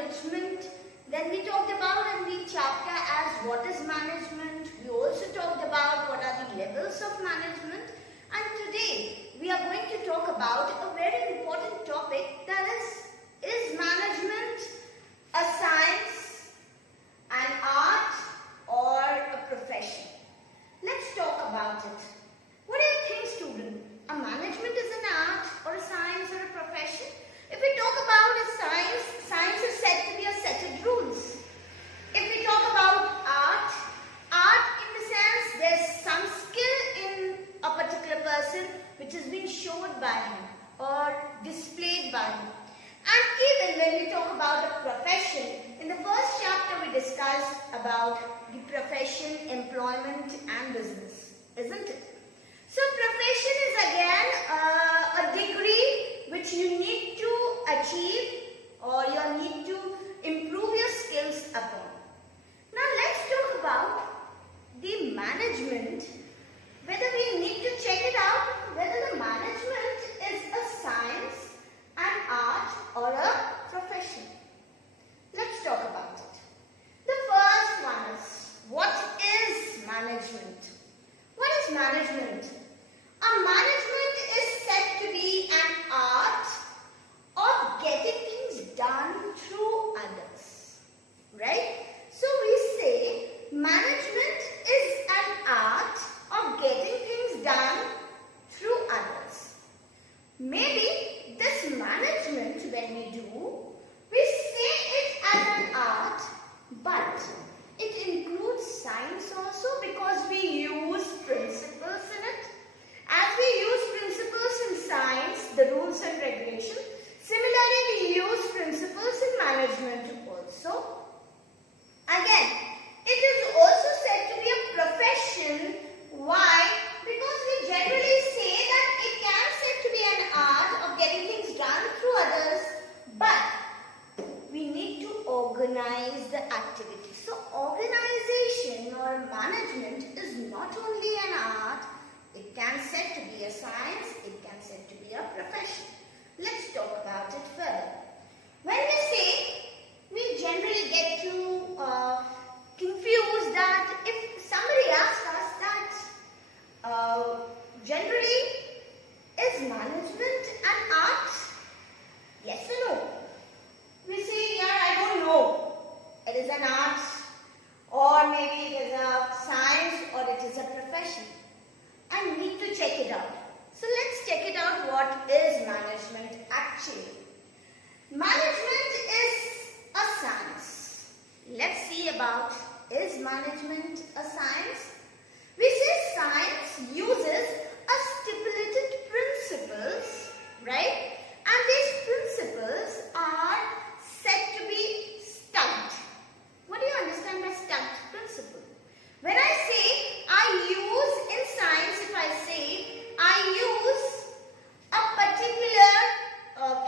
management. Then we talked about in the chapter as what is management. We also talked about what are the levels of management. And today we are going to talk about a very important topic, that is management a science, an art, or a profession? Let's talk about it. What do you think, student? A management is an art or a science or a profession? If we talk about a science, science is said to be a set of rules. If we talk about art, art in the sense there's some skill in a particular person which is being showed by him or displayed by him. And even when we talk about a profession, in the first chapter we discussed about the profession, employment and business, isn't it? So profession is again a degree which you need to achieve or you need to improve your skills upon. Now let's talk about the management, whether we need to check it out, whether the management is a science, an art or a profession. Let's talk about it. The first one is, what is management? What is management? A management is said to be an art of getting things done through others, right? So we say management is an art of getting things done through others. Maybe this management, when we do, we say it as an art, but it includes science also because we use principles in it. As we use principles in science, the rules and regulations, similarly we use principles in management also. Again, it is also said to be a profession. Why? Because we generally say that it can said to be an art of getting things done through others, but we need to organize the activity. So organization or management is not only an art, it can said to be a science, it can said to be a profession. Let's talk about it further. When we say, we generally get to confuse that if somebody asks us that generally is management an art? Yes or no? We say, yeah, I don't know. It is an art, or maybe it is a science, or it is a profession. I need to check it out. So let's check it out. What is management actually? Management is a science. Let's see about, is management a science? We say science uses a stipulated principles, right? And these principles are said to be studied. What do you understand by studied principle? When I say I use in science, if I say I use a particular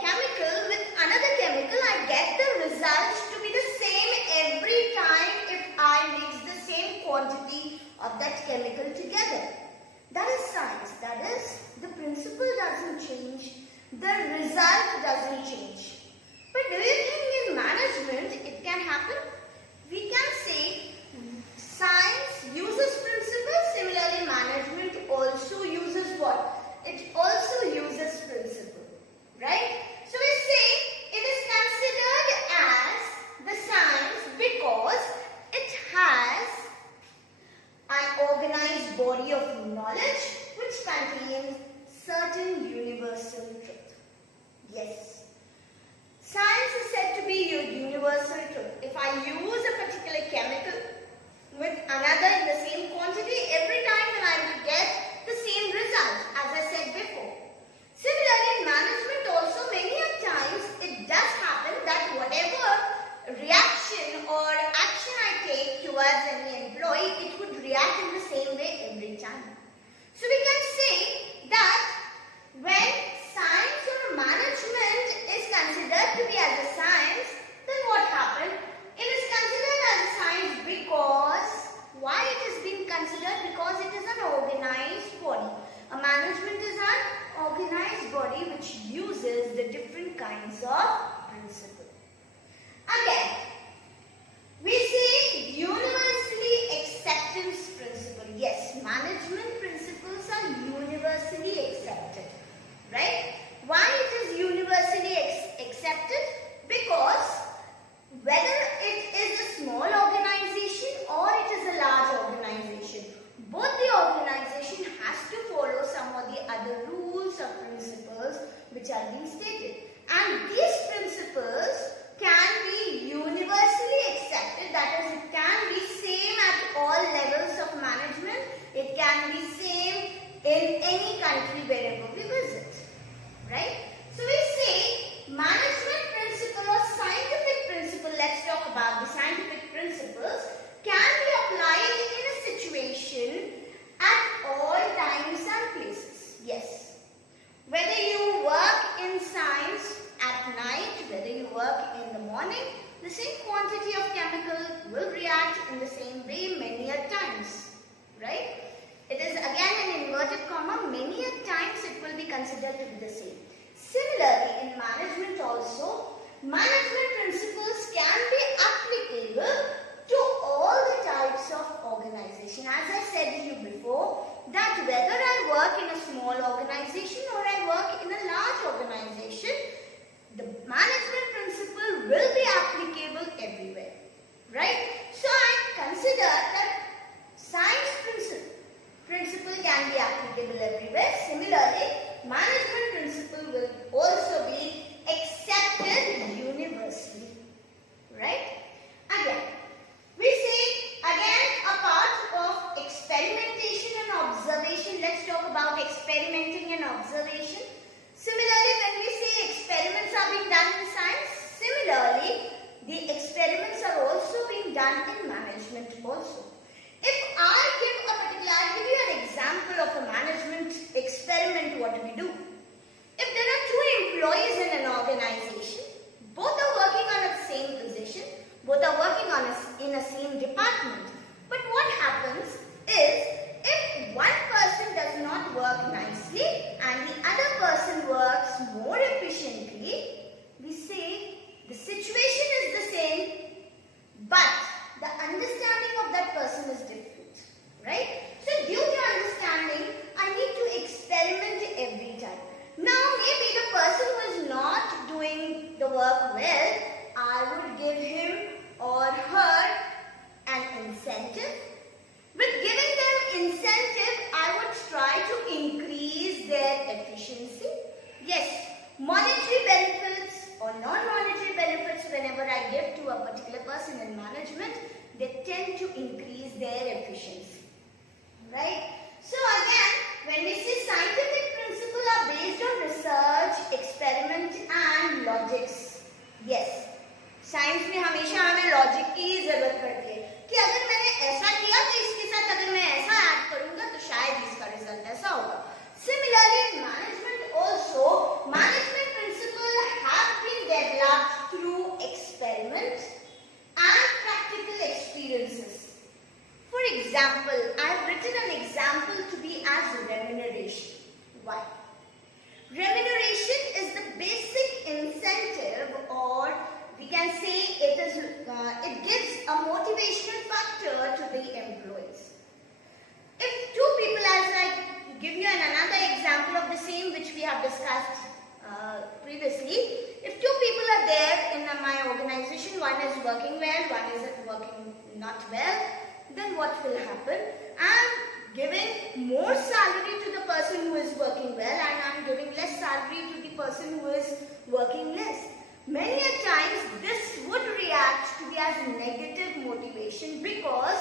chemical with another chemical, I get the results to be the same every time if I mix the same quantity of that chemical together. That is science. That is, the principle doesn't change, the result doesn't change. But do you think in management it can happen? We can say science uses principles, similarly management also uses what? It also uses principle, right? So we say it is considered as the science because it has an organized body of knowledge which contains certain universal truth. Yes. Science is said to be your universal truth. If I use a particular chemical with another in the same quantity, every time then I will get the same result, as I said before. Similarly, in management also, many a times it does happen that whatever reaction or action I take towards any employee, it would react in the same way every time. So we can say that when science or management is considered to be as a science, then what happened? It is considered as a science because, why it is being considered? Because it is an organized body. A management is an organized body which uses the different kinds of principles. Again, in the morning, the same quantity of chemical will react in the same way many a times, right? It is again an inverted comma, many a times it will be considered to be the same. Similarly, in management also, management principles can be applicable to all the types of organization. As I said to you before, that whether I work in a small organization or I work in a large organization, the management principle will be applicable everywhere, right? So I consider that science principle can be applicable everywhere. Similarly, management principle will also be accepted universally, right? Again, we see again a part of experimentation and observation. Let's talk about experimenting and observation. Similarly, when we say experiments are being done in science, similarly, the experiments are also being done in management also. If I'll give you an example of a management experiment, what do we do? If there are two employees in an organization, both are working on a same position, both are working in a same department. But what happens is, if one person does not work nicely and the other person works more efficiently, we say the situation is the same, but the understanding of that person is different, right? So due to understanding, I need to experiment every time. Now maybe the person who is not doing the work well, I would give him or her an incentive. With giving them incentive, I would try to increase their efficiency. Yes, monetary benefits or non-monetary benefits, whenever I give to a particular person in management, they tend to increase their efficiency, right? So again, when we say scientific principles are based on research, experiment and logics. Yes, science में हमेशा हमें logic की जरूरत पड़ती है कि अगर मैंने ऐसा किया तो इसके साथ अगर मैं ऐसा ऐड करूंगा तो शायद इसका रिजल्ट ऐसा होगा. Similarly, in management also, management principles have been developed through experiment and practical experiences. For example, I have written an example to be as remuneration. Why? Remuneration is the basic incentive, or we can say it gives a motivational factor to the employees. If two people, as I give you another example of the same which we have discussed previously, if two people are there in my organization, one is working well, one is working not well, then what will happen? I am giving more salary to the person who is working well and I am giving less salary to the person who is working less. Many a times this would react to be as negative motivation, because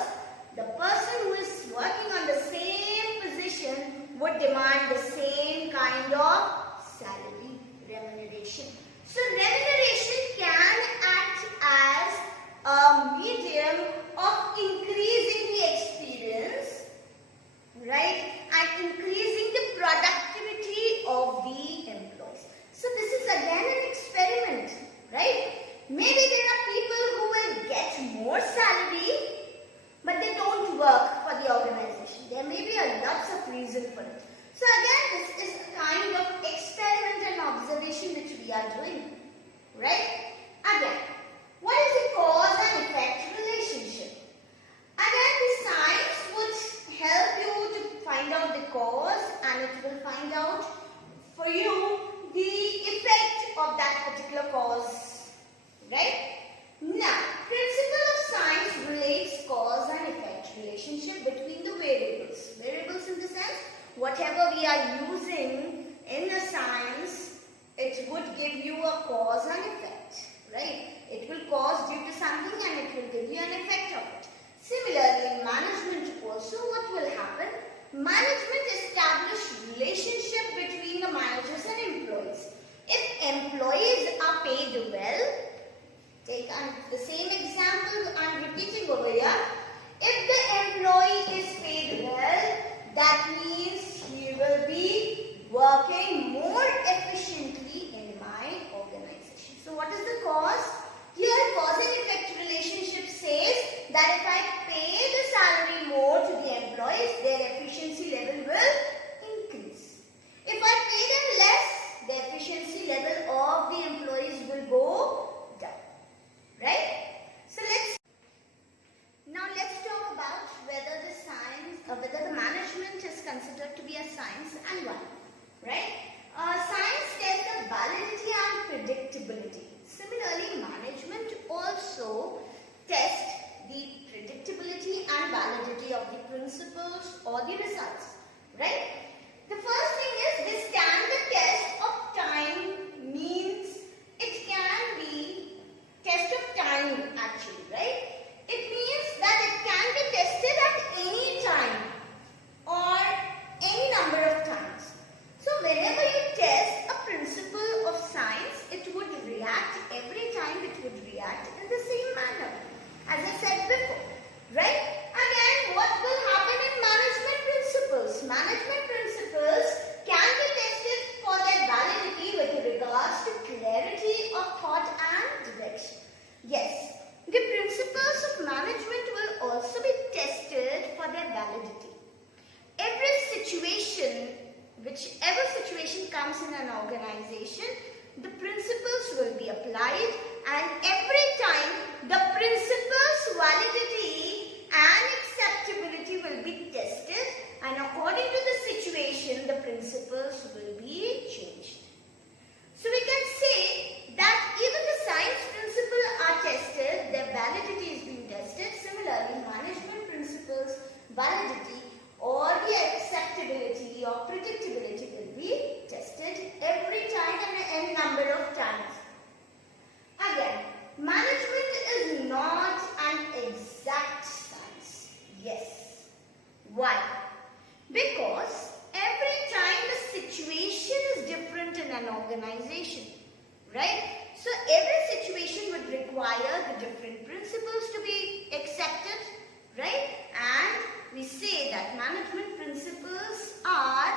the person who is working on the same position would demand the same kind of salary, remuneration. So remuneration can act as a medium of increasing the experience, right, and increasing the productivity of the employees. So this is again an experiment, right? Maybe there are people who will get more salary, but they don't work for the organization. There may be a lots of reason for it. So again, this is a kind of experiment and observation which we are doing, right? Again, what is the cause and effect relationship? Again, the science would help you to find out the cause, and it will find out for you the effect of that particular cause, right? Now, principle of science relates cause and effect relationship between the variables. Variables in the sense, whatever we are using in the science, it would give you a cause and effect, right? It will cause due to something and it will give you an effect of it. Similarly, in management also, what will happen? Management establish relationship between the managers and employees. If employees are paid well, take the same example I am repeating over here. If the employee is paid well, that means he will be working more efficiently in my organization. So what is the cause? of times. Again, management is not an exact science. Yes. Why? Because every time the situation is different in an organization, right? So every situation would require the different principles to be accepted, right? And we say that management principles are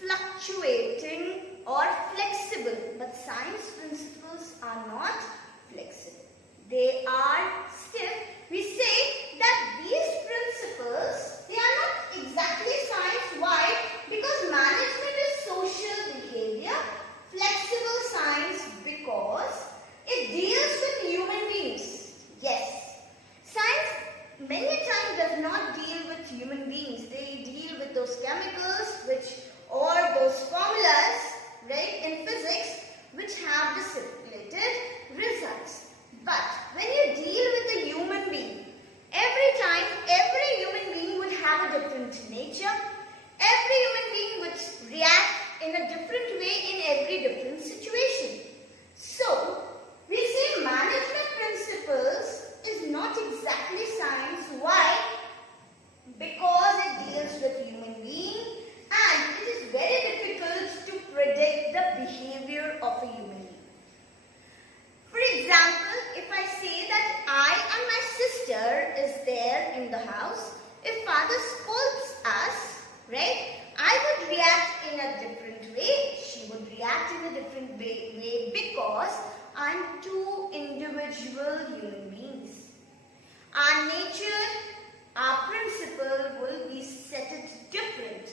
fluctuating or flexible, but science principles are not flexible. They are stiff. We say that these principles, they are not exactly science. Why? Because management is social behavior. Flexible science because it deals with human beings. Yes. Science many times does not deal with human beings. They deal with those chemicals or those formulas, right, in physics which have the stipulated results. But when you deal with a human being, every time every human being would have a different nature. Every human being would react in a different way in every different situation. So, we say management principles is not exactly science. Why? Because it deals with human being and it is very difficult to predict the behavior of a human being. For example, if I say that I and my sister is there in the house, if father scolds us, right, I would react in a different way, she would react in a different way because I'm two individual human beings. Our nature, our principle will be set different.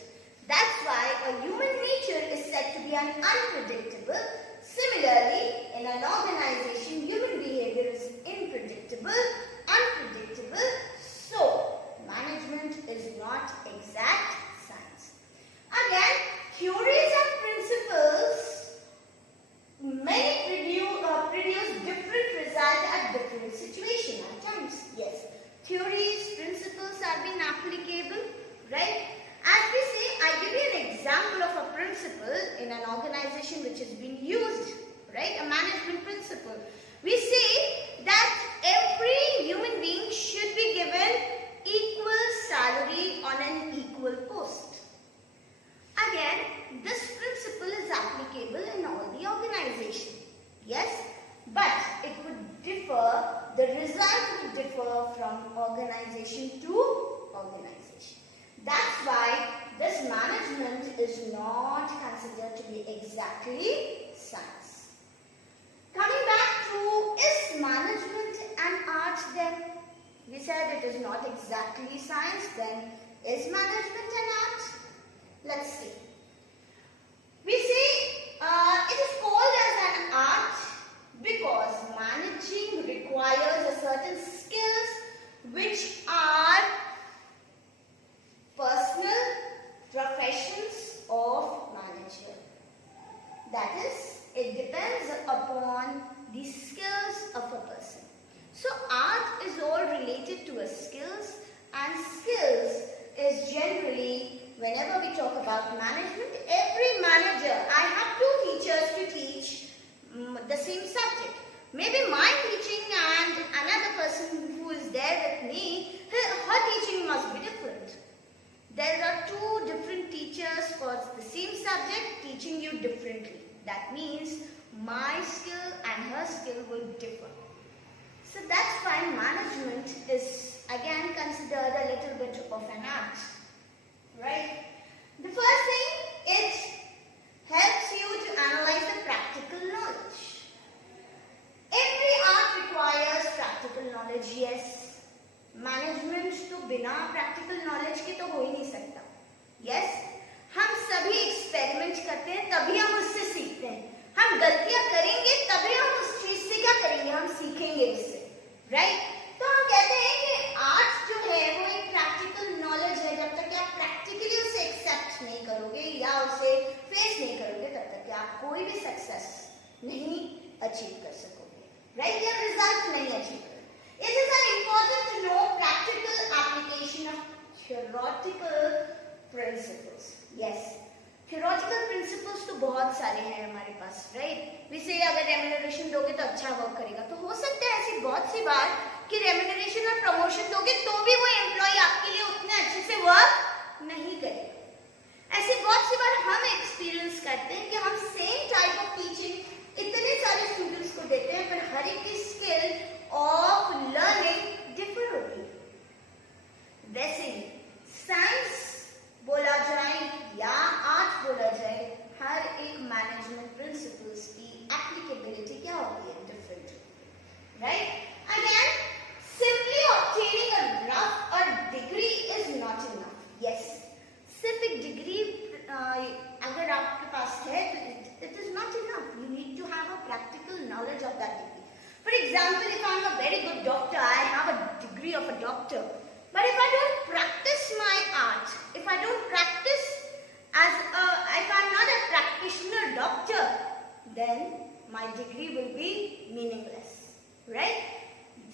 That's why a human nature is said to be unpredictable. Similarly, in an organization, human behavior is unpredictable. So, management is not exact science. Again, theories and principles many produce different results at different situations at times. Yes, theories, principles are being applicable, right? As we say, I give you an example of a principle in an organization which has been used, right? A management principle. We say that every human being should be given equal salary on an equal post. Again, this principle is applicable in all the organization. Yes, but it would differ, the result would differ from organization to organization. That's why this management is not considered to be exactly science. Coming back to, is management an art then? We said it is not exactly science, then is management an art? Let's see. We say it is called as an art because managing requires a certain skills which are personal professions of manager. That is, it depends upon the skills of a person. So art is all related to a skills, and skills is generally, whenever we talk about management, every manager, I have two teachers to teach the same subject. Maybe my teaching and another person who is there with me, her teaching must be different. There are two different teachers for the same subject teaching you differently. That means my skill and her skill will differ. So that's why management is again considered a little bit of an art. Right? The first thing, it helps you to analyze the practical knowledge. Every art requires practical knowledge, yes. Management तो बिना practical knowledge के तो हो ही नहीं सकता. Yes, हम सभी experiment करते हैं तभी हम उससे सीखते हैं. हम गलतियां करेंगे तभी हम उस चीज से क्या करेंगे, हम सीखेंगे उससे. राइट? तो हम कहते हैं कि आर्ट जो है वो एक प्रैक्टिकल नॉलेज है. जब तक आप प्रैक्टिकली उसे एक्सेप्ट नहीं करोगे या उसे फेस नहीं करोगे तब तक आप कोई भी सक्सेस नहीं अचीव कर सकोगे. राइट? या रिजल्ट नहीं अचीव करोगे. It is important to know practical application of theoretical principles. Yes, theoretical principles तो बहुत सारे हैं हमारे पास, राइट। वी से अगर रेम्यूनरेशन दोगे तो अच्छा वर्क करेगा, तो हो सकता है ऐसी बहुत सी बार कि रेम्यूनरेशन और प्रमोशन दोगे तो भी वो एम्प्लॉय आपके लिए उतने अच्छे से वर्क नहीं करेगा। ऐसी बहुत सी बार हम एक्सपीरियंस करते हैं कि हम सेम टाइप ऑफ टीचिंग इतने सारे स्टूडेंट्स को देते हैं, पर हर एक की स्किल ऑफ लर्निंग डिफर होती है। वैसे ही साइंस बोला जाए या आर्ट बोला जाए, हर एक मैनेजमेंट प्रिंसिपल्स की एप्लीकेबिलिटी क्या होती है, different, right. Again, simply obtaining a rough और degree is not enough. Yes, सिर्फ एक डिग्री अगर आपके पास है तो it is not enough. You need to have a practical knowledge of that degree. For example, if I am a very good doctor, I have a degree of a doctor, but if I don't practice my art, if I don't practice if I'm not a practitioner doctor, then my degree will be meaningless, right?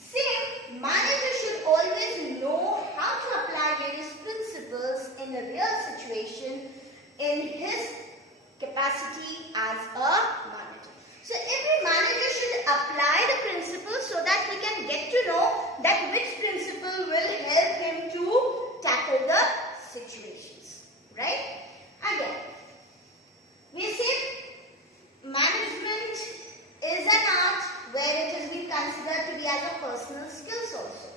Same, manager should always know how to apply various principles in a real situation in his capacity as a manager. So every manager should apply the principles so that he can get to know that which principle will help him to tackle the situations, right? Again, we say management is an art where it has been considered to be as a personal skills also.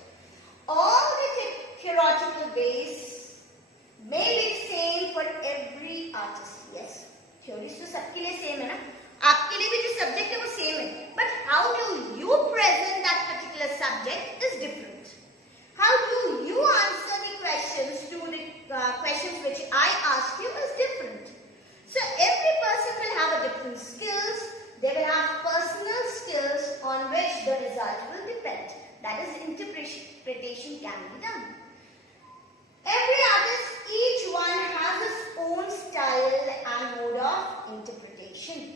All the theoretical base may be same for every artist. Yes, theories तो सबके लिए same है ना, आपके लिए भी जो subject है वो सेम है, but how do you present that particular subject is different. How do you answer the questions to the questions which I ask you is different. So every person will have a different skills. They will have personal skills on which the result will depend. That is, interpretation can be done. Every artist, each one has his own style and mode of interpretation.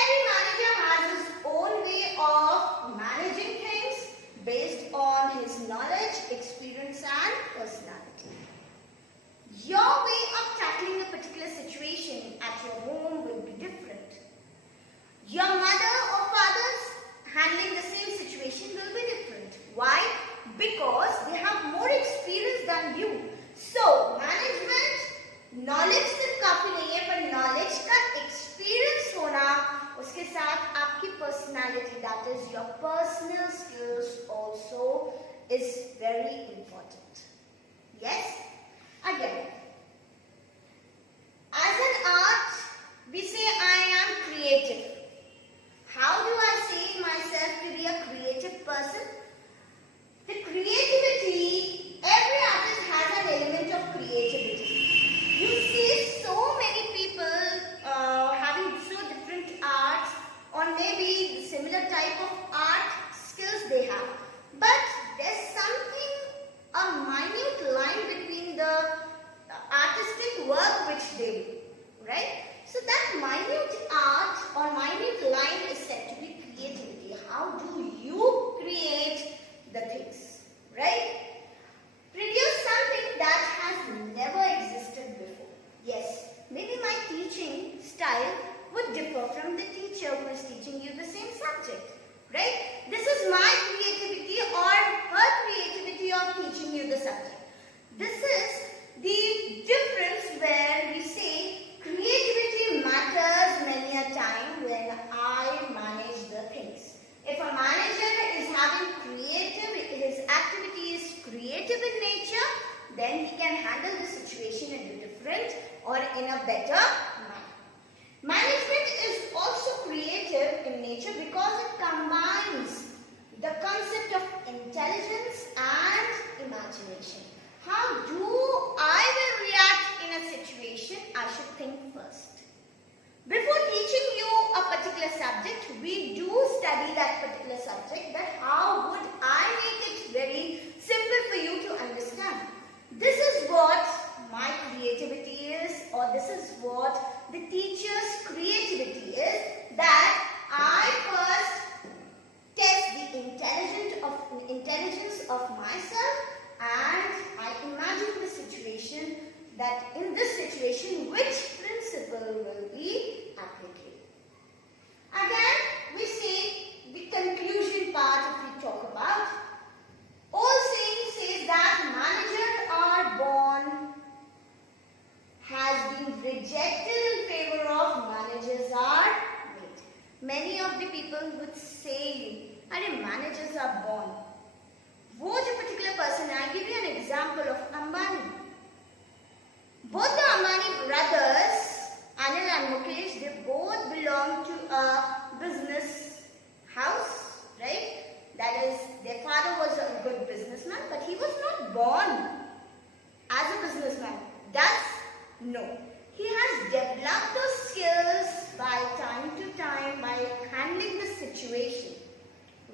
Every manager has his own way of managing things based on his knowledge, experience and personality. Your way of tackling a particular situation at your home will be different. Your mother or father's handling the same situation will be different. Why? Because they have more experience than you. So, management, knowledge सिर्फ काफी नहीं है, पर knowledge का experience होना, उसके साथ आपकी personality, that is your personal skills also is very important. Yes? Again, as an art, we say I am creative. How do I say myself to be a creative person? The creativity, every artist has an element of creativity. You see so many people having so different arts, or maybe similar type of art skills they have. But there's something, a minute line between the artistic work which they do, right? So that minute art or minute line is said to be creativity. How do you create the things, right? Produce something that has never existed before. Yes, maybe my teaching style would differ from the teacher who is teaching you the same subject, right? This is my creativity or her creativity of teaching you the subject. This is the difference where we say creativity matters many a time when I manage the things. If a manager is having creative, his activity is creative in nature, then he can handle the situation in a different or in a better manner. Management is also creative in nature because it combines the concept of intelligence and imagination. How do I will react in a situation? I should think first. Before teaching you a particular subject, we do study that particular subject, that how would I make it very simple for you to understand. This is what my creativity is, or this is what the teacher's creativity is, that I first test the intelligence of myself, and I imagine the situation, that in this situation which of the people would say, अरे managers are born. वो जो particular person है, I give you an example of Ambani. Both the Ambani brothers, Anil and Mukesh, they both belong to a business house, right? That is, their father was a good businessman, but he was not born as a businessman. Does? No. He has developed those skills by time to time, by handling the situation,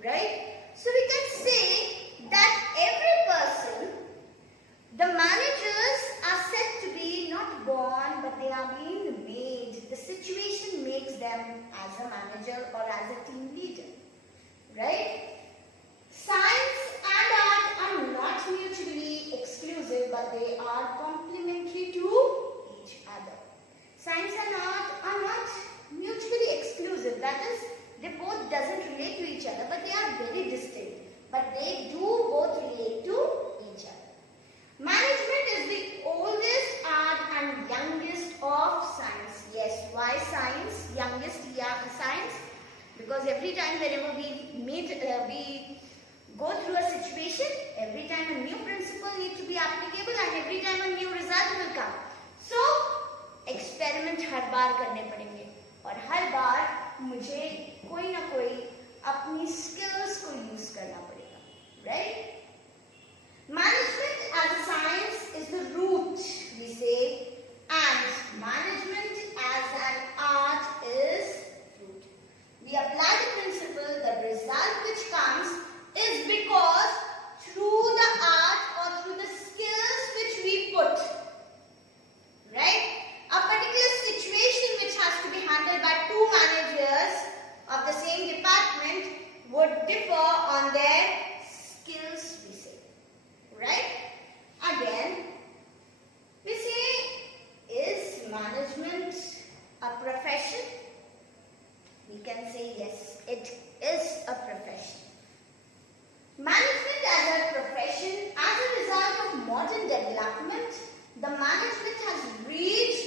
right? So we can say that every person, the managers are said to be not born, but they are being made. The situation makes them as a manager or as a team leader, right? Science and art are not mutually exclusive, but they are complementary to each other. Science and art are not mutually exclusive. That is, they both doesn't relate to each other, but they are very distinct. But they do both relate to each other. Management is the oldest art and youngest of science. Yes, why science? Youngest, yeah, science. Because every time whenever we meet, we go through a situation, every time a new principle needs to be applicable and every time a new result will come. So, experiment हर बार करने पड़ेंगे और हर बार मुझे कोई ना कोई अपनी skills को use करना पड़ेगा, right? Management as a science is the root, we say, and management as an art is fruit. We apply the principle, the result which comes is because through the art or through the skills which we put, right? A particular situation which has to be handled by two managers of the same department would differ on their skills, we say, right? Again, we say, is management a profession? We can say yes, it is a profession. Management as a profession, as a result of modern development, the management has reached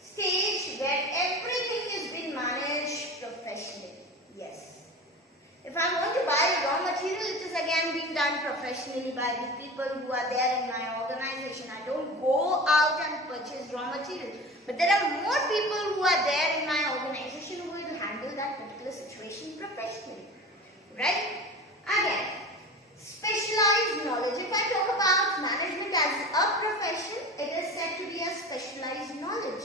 stage where everything is being managed professionally. Yes. If I want to buy raw material, it is again being done professionally by the people who are there in my organization. I don't go out and purchase raw material. But there are more people who are there in my organization who will handle that particular situation professionally. Right? Again, specialized knowledge. If I talk about management as a profession, it is said to be a specialized knowledge.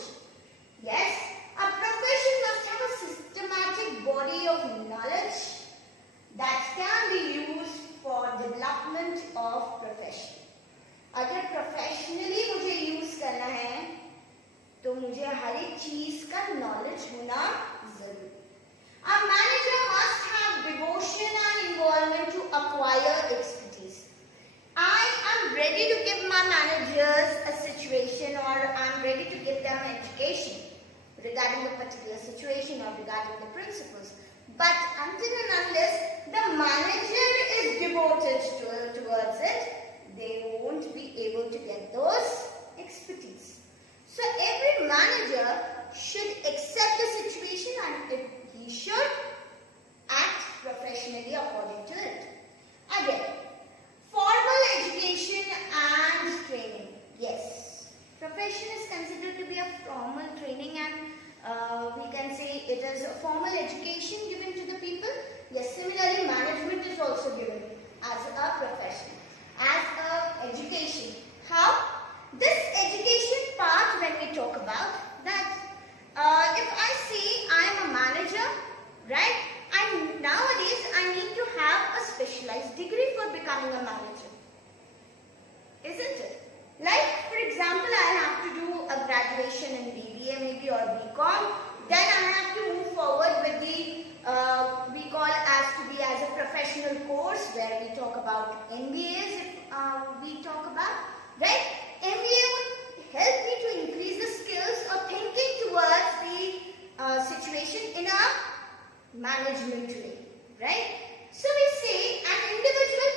Yes, a profession must have a systematic body of knowledge that can be used for development of profession. अगर professionally मुझे use करना है, तो मुझे हर एक चीज का knowledge होना जरूरी. A manager must have devotion and involvement to acquire expertise. I am ready to give my managers a situation, or I am ready to give them education regarding the particular situation or regarding the principles. But until and unless the manager is devoted towards it, they won't be able to get those expertise. So every manager should accept the situation and he should act professionally according to it. Again, formal education and training. Yes, profession is considered to be a formal training, and we can say it is a formal education given to the people. Yes, similarly management is also given as a profession, as a education. How? This education part, when we talk about that, if I say I am a manager, right, and nowadays I need to have a specialized degree for becoming a manager, isn't it? Like, for example, I have to do a graduation in BBA maybe or BCom, then I have to move forward with the we call as to be as a professional course where we talk about MBAs, if we talk about, right? MBA would help me to increase the skills of thinking towards the situation in a management way, right? So we say an individual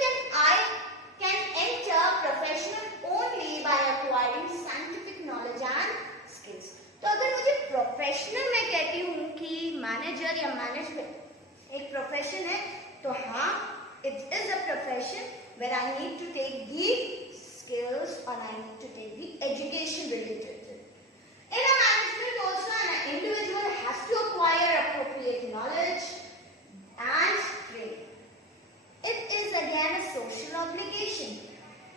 can enter professional only by acquiring scientific knowledge and skills. तो अगर मुझे professional मैं कहती हूँ कि manager या management profession है, तो हाँ, it is a profession where I need to take the skills or I need to take the education related to it. In a management also, an individual has to acquire appropriate knowledge and training. It is again a social obligation.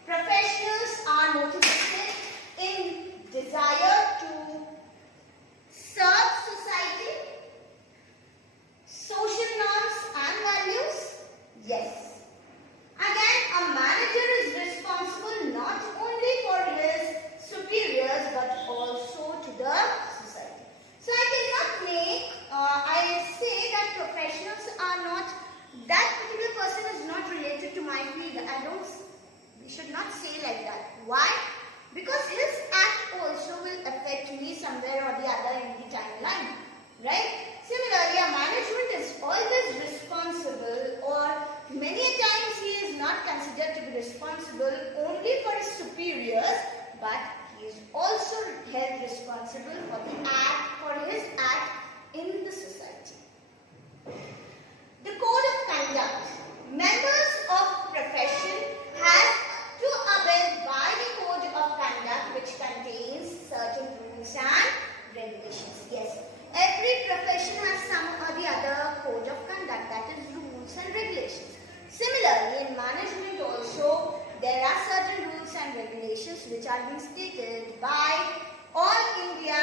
Professionals are motivated in desire to serve society, social norms and values. Yes. Again, a manager is responsible not only for his superiors but also to the society. So I say that professionals are not, that particular person is not related to my field. We should not say like that. Why? Because his act also will affect me somewhere or the other in the timeline. Right? Similarly, a management is always responsible, or many times he is not considered to be responsible only for his superiors, but he is also held responsible for his act in the society. The code of conduct. Members of profession have to abide by the code of conduct which contains certain rules and regulations. Yes, every profession has some or the other code of conduct, that is rules and regulations. Similarly, in management also, there are certain rules and regulations which are being stated by All India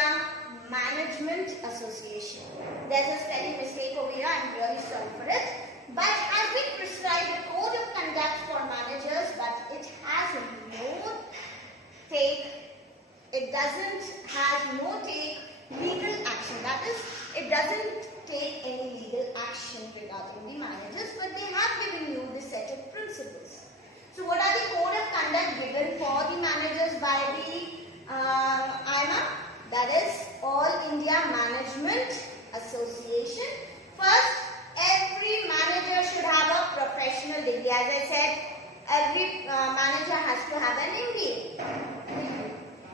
Management Association. There's a spelling mistake over here, I'm really sorry for it. But has been prescribed a code of conduct for managers, but it has no take legal action. That is, it doesn't take any legal action regarding the managers, but they have given you the set of principles. So what are the code of conduct given for the managers by the IMA? That is All India Management Association. First, every manager should have a professional degree. As I said, every manager has to have an MBA.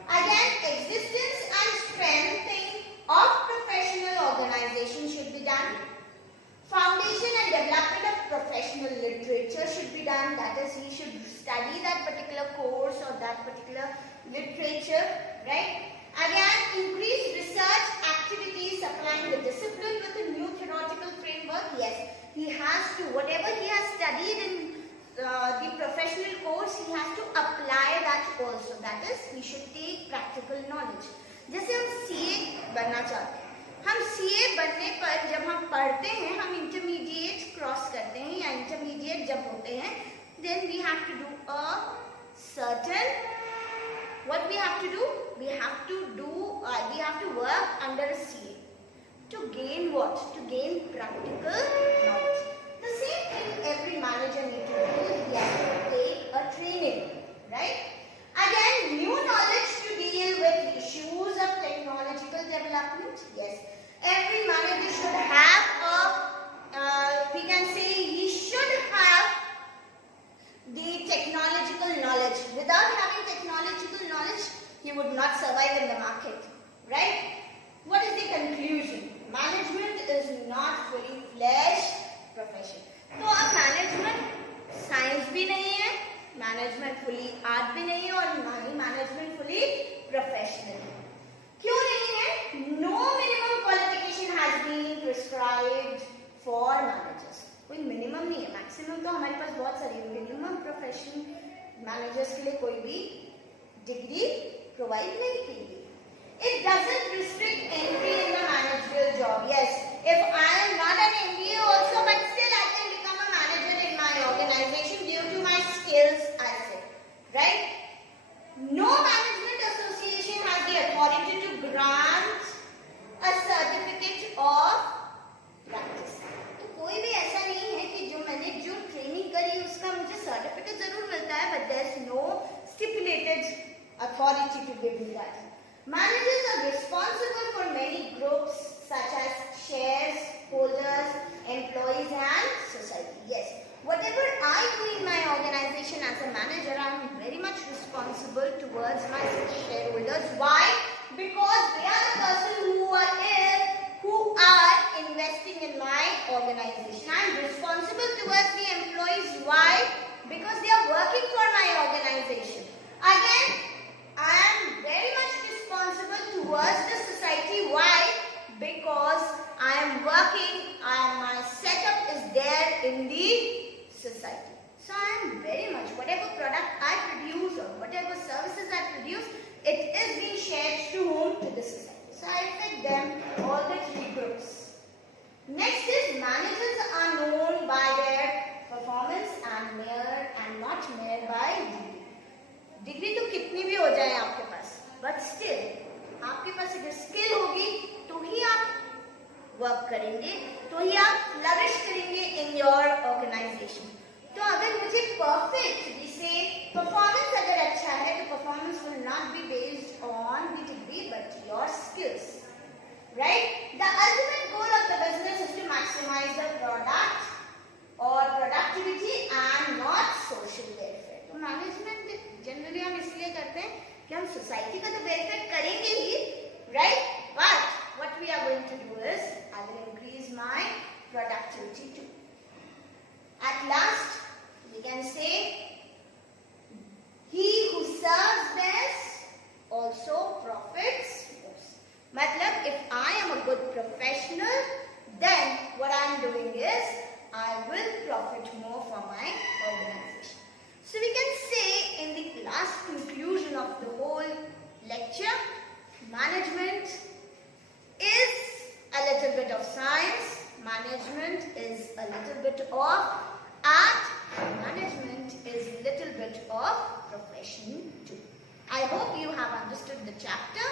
Again, existence and strengthening of professional organization should be done. Foundation and development of professional literature should be done. That is, he should study that particular course or that particular literature, right? Again, increase research activities applying the discipline with a new theoretical framework. Yes, he has to, whatever he has studied in the professional course, he has to apply that also. That is, he should take practical knowledge. जैसे हम CA बनना चाहते हैं, हम CA बनने पर जब हम पढ़ते हैं, हम इंटरमीडिएट क्रॉस करते हैं या इंटरमीडिएट जब होते हैं, then we have to do a certain, what we have to do? We have to work under a CA to gain what? To gain practical knowledge. The same thing every manager needs to do. He has to take a training, right? Again, new knowledge to deal with issues of technological development. Yes, every manager should have we can say he should have the technological knowledge. Without having technological knowledge, he would not survive in the market, right? What is the conclusion? Management is not fully fledged profession. तो अब management science भी नहीं है, management fully art भी नहीं है और ना ही मैनेजमेंट फुली प्रोफेशनल है. क्यों नहीं है? No minimum qualification has been prescribed for managers. कोई मिनिमम नहीं है, मैक्सिमम तो हमारे पास बहुत सारी. मिनिमम प्रोफेशन मैनेजर्स के लिए कोई भी डिग्री प्रोवाइड नहीं की गई. It doesn't restrict entry in the managerial job. Yes, if I am not an MBA also, but still I can become a manager in my organization due to my skills, I say, right? No management association has the authority to grant a certificate of practice. तो कोई भी ऐसा नहीं है कि जो training करी उसका मुझे सर्टिफिकेट जरूर मिलता है, but there is no stipulated authority to give me that. Managers are responsible for many groups such as shares, holders, employees and society. Yes, whatever I do in my organization as a manager, I am very much responsible towards my shareholders. Why? Because they are the person who are investing in my organization. organization. I am responsible towards the employees. Why? Because they are working for my organization. Again, I am very much responsible towards the society. Why? Because I am working and my setup is there in the society. So I am very much, whatever product I produce or whatever services I produce, it is being shared to whom? To the society. So I fit them, all the three groups. Next is managers are known by their performance and not measured by degree. Degree तो कितनी भी हो जाए आपके पास, but still आपके पास अगर skill होगी तो ही आप वर्क करेंगे, तो ही आप फ्लरिश करेंगे इन योर ऑर्गेनाइजेशन. तो अगर मुझे परफेक्ट जिसे परफॉर्मेंस अगर अच्छा है तो performance will not be based on the degree but your skills. Right? The ultimate goal of the business is to maximize the product or productivity and not social welfare. तो management generally हम इसलिए करते हैं कि हम society का तो welfare करेंगे ही, right? But what we are going to do is I will increase my productivity too. At last, we can say he who serves best also profits. मतलब if I am a good professional, then what I am doing is I will profit more for my organization. So we can say in the last conclusion of the whole lecture, management is a little bit of science, management is a little bit of art, management is a little bit of profession too. I hope you have understood the chapter.